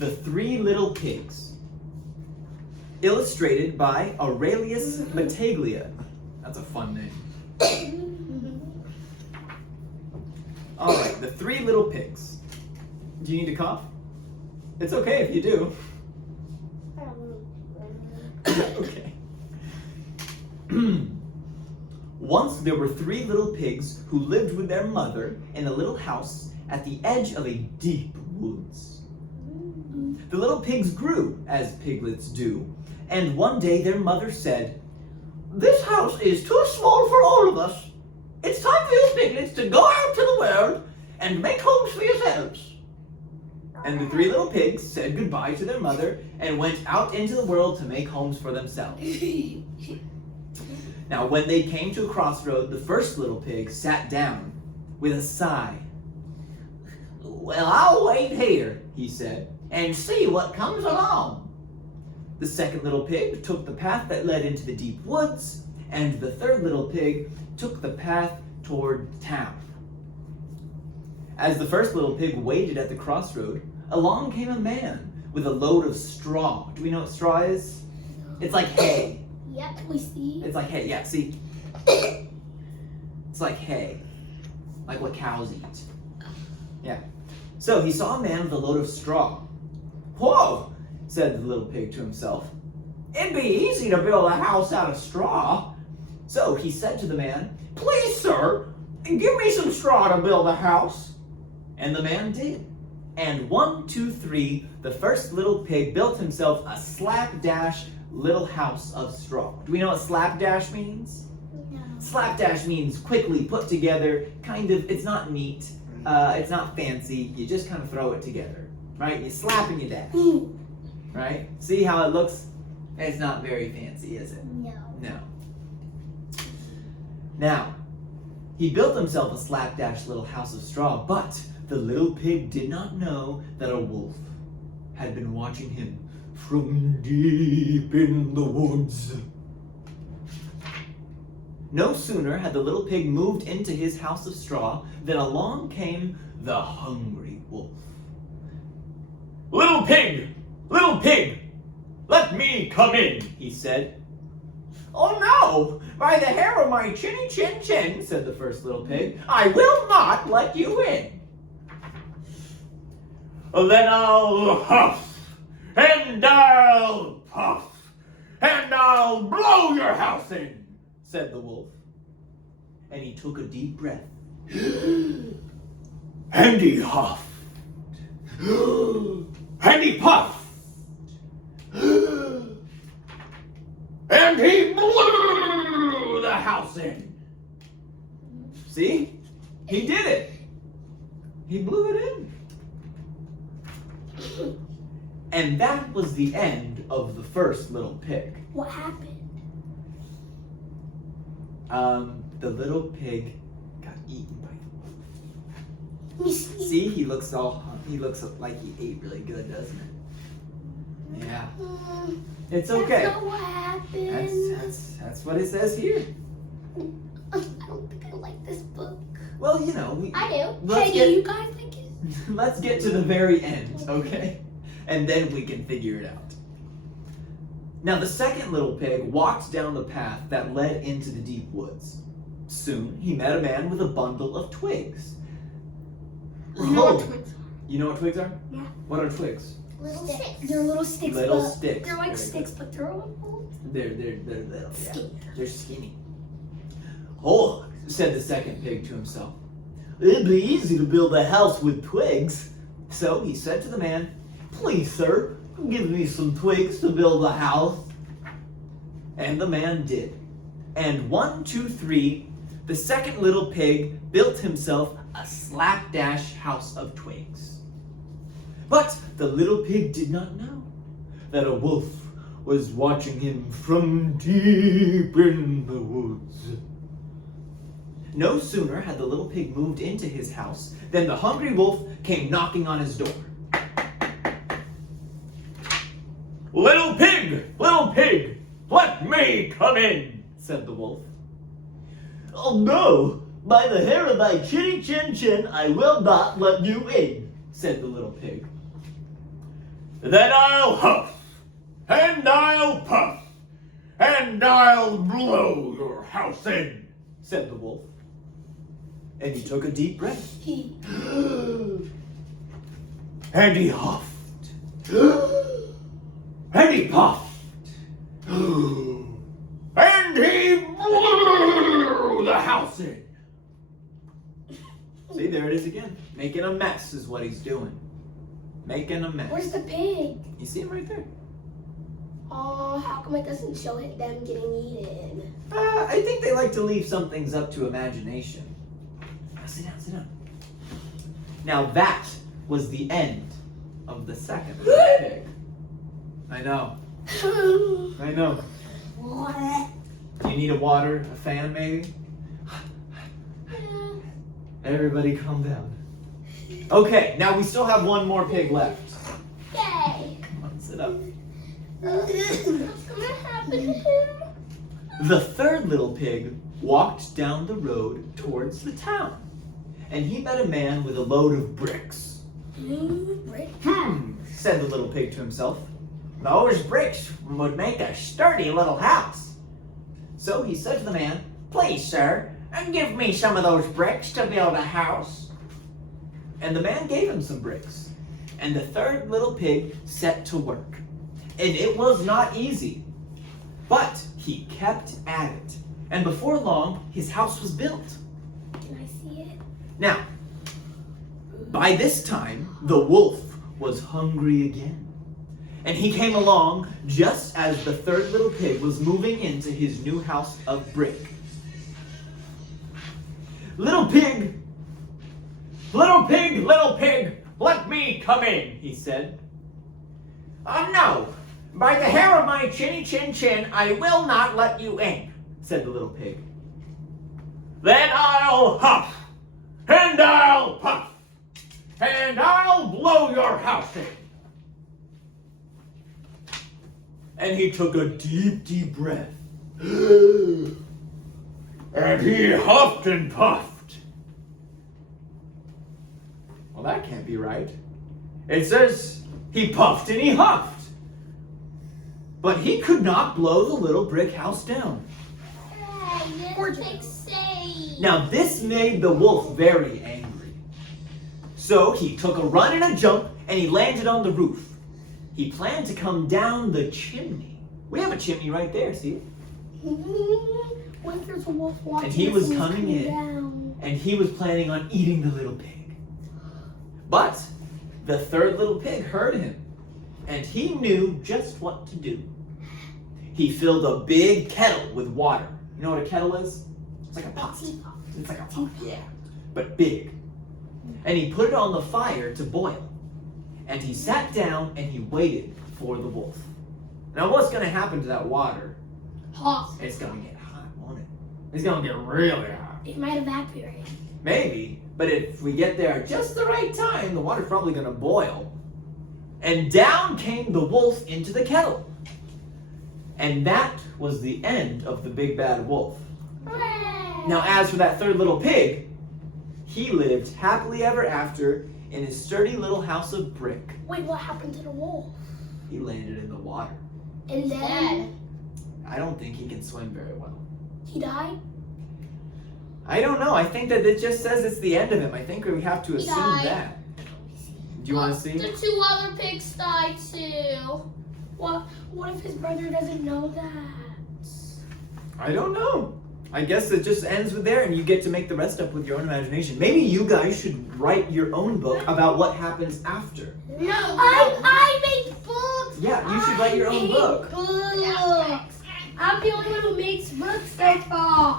The Three Little Pigs. Illustrated by Aurelius Battaglia. That's a fun name. All right, The Three Little Pigs. Do you need to cough? It's okay if you do. Okay. Once there were three little pigs who lived with their mother in a little house at the edge of a deep woods. The little pigs grew, as piglets do, and one day their mother said, "This house is too small for all of us. It's time for you piglets to go out to the world and make homes for yourselves." And the three little pigs said goodbye to their mother and went out into the world to make homes for themselves. Now, when they came to a crossroad, the first little pig sat down with a sigh. "Well, I'll wait here," he said, "and see what comes along." The second little pig took the path that led into the deep woods, and the third little pig took the path toward town. As the first little pig waited at the crossroad, along came a man with a load of straw. Do we know what straw is? It's like hay. Yep, we see. It's like hay, yeah, see? It's like hay. Like what cows eat. Yeah. So he saw a man with a load of straw. "Whoa," said the little pig to himself. "It'd be easy to build a house out of straw." So he said to the man, "Please, sir, give me some straw to build a house." And the man did. And 1, 2, 3, the first little pig built himself a slapdash little house of straw. Do we know what slapdash means? No. Slapdash means quickly put together, kind of, it's not neat, it's not fancy, you just kind of throw it together, right? You slap and you dash, right? See how it looks? It's not very fancy, is it? No. No. Now, he built himself a slapdash little house of straw, but the little pig did not know that a wolf had been watching him from deep in the woods. No sooner had the little pig moved into his house of straw than along came the hungry wolf. Little pig, let me come in," he said. "Oh no, by the hair of my chinny chin chin," said the first little pig, "I will not let you in." "Then I'll huff, and I'll puff, and I'll blow your house in," said the wolf. And he took a deep breath. And he huffed. And he puffed. And he blew the house in. See? He did it. He blew it in. And that was the end of the first little pig. What happened? The little pig got eaten by the wolf. See, he looks like he ate really good, doesn't it? Yeah. It's okay. That's not what happened. That's what it says here. I don't think I like this book. Well, you know, I do. Hey, do you guys think it? Let's get to the very end, okay? And then we can figure it out. Now, the second little pig walked down the path that led into the deep woods. Soon, he met a man with a bundle of twigs. You know what twigs are? You know what twigs are? Yeah. What are twigs? Little sticks. They're little sticks. Little but sticks. They're like Very sticks, but they're little. They're little, yeah. Skinny. They're skinny. "Oh," said the second pig to himself, "it'd be easy to build a house with twigs." So he said to the man, "Please, sir, give me some twigs to build a house." And the man did. And 1, 2, 3, the second little pig built himself a slapdash house of twigs. But the little pig did not know that a wolf was watching him from deep in the woods. No sooner had the little pig moved into his house than the hungry wolf came knocking on his door. Little pig, let me come in," said the wolf. "Oh no, by the hair of my chinny chin chin, I will not let you in," said the little pig. Then I'll huff, and I'll puff, and I'll blow your house in, said the wolf. And he took a deep breath. And he huffed. And he puffed. And he blew the house in. See, there it is again. Making a mess is what he's doing. Making a mess. Where's the pig? You see him right there. Oh, how come it doesn't show them getting eaten? I think they like to leave some things up to imagination. Now, sit down, sit down. Now that was the end of the second little pig. I know. I know. You need a water, a fan maybe? Everybody calm down. Okay, now we still have one more pig left. Yay! Come on, sit up. What's gonna happen to him? The third little pig walked down the road towards the town, and he met a man with a load of bricks. Said the little pig to himself. Those bricks would make a sturdy little house. So he said to the man, "Please, sir, give me some of those bricks to build a house." And the man gave him some bricks, and the third little pig set to work. And it was not easy, but he kept at it. And before long, his house was built. Can I see it? Now, by this time, the wolf was hungry again. And he came along just as the third little pig was moving into his new house of brick. Little pig, let me come in, he said. No, by the hair of my chinny chin chin, I will not let you in, said the little pig. Then I'll huff, and I'll puff, and I'll blow your house in. And he took a deep, deep breath. And he huffed and puffed. Well, that can't be right. It says he puffed and he huffed. But he could not blow the little brick house down. Now this made the wolf very angry. So he took a run and a jump and he landed on the roof. He planned to come down the chimney. We have a chimney right there, see? What if there's a wolf watching? And he was us coming in, down? and he was planning on eating the little pig. But the third little pig heard him, and he knew just what to do. He filled a big kettle with water. You know what a kettle is? It's like a pot. It's like a pot, yeah, but big. And he put it on the fire to boil. And he sat down and he waited for the wolf. Now what's going to happen to that water? Hot. It's going to get hot, won't it? It's going to get really hot. It might evaporate. Maybe, but if we get there at just the right time, the water's probably going to boil. And down came the wolf into the kettle. And that was the end of the big bad wolf. Hooray! Now as for that third little pig, he lived happily ever after in his sturdy little house of brick. Wait, what happened to the wolf? He landed in the water. And then I don't think he can swim very well. he died? I don't know. I think that it just says it's the end of him. I think we have to assume died. that. Do you want to see? The two other pigs died too. What if his brother doesn't know that? I don't know. I guess it just ends with there and you get to make the rest up with your own imagination. Maybe you guys should write your own book about what happens after. No, I make books. Yeah, you should write your own book. Books. I'm the only one who makes books so far.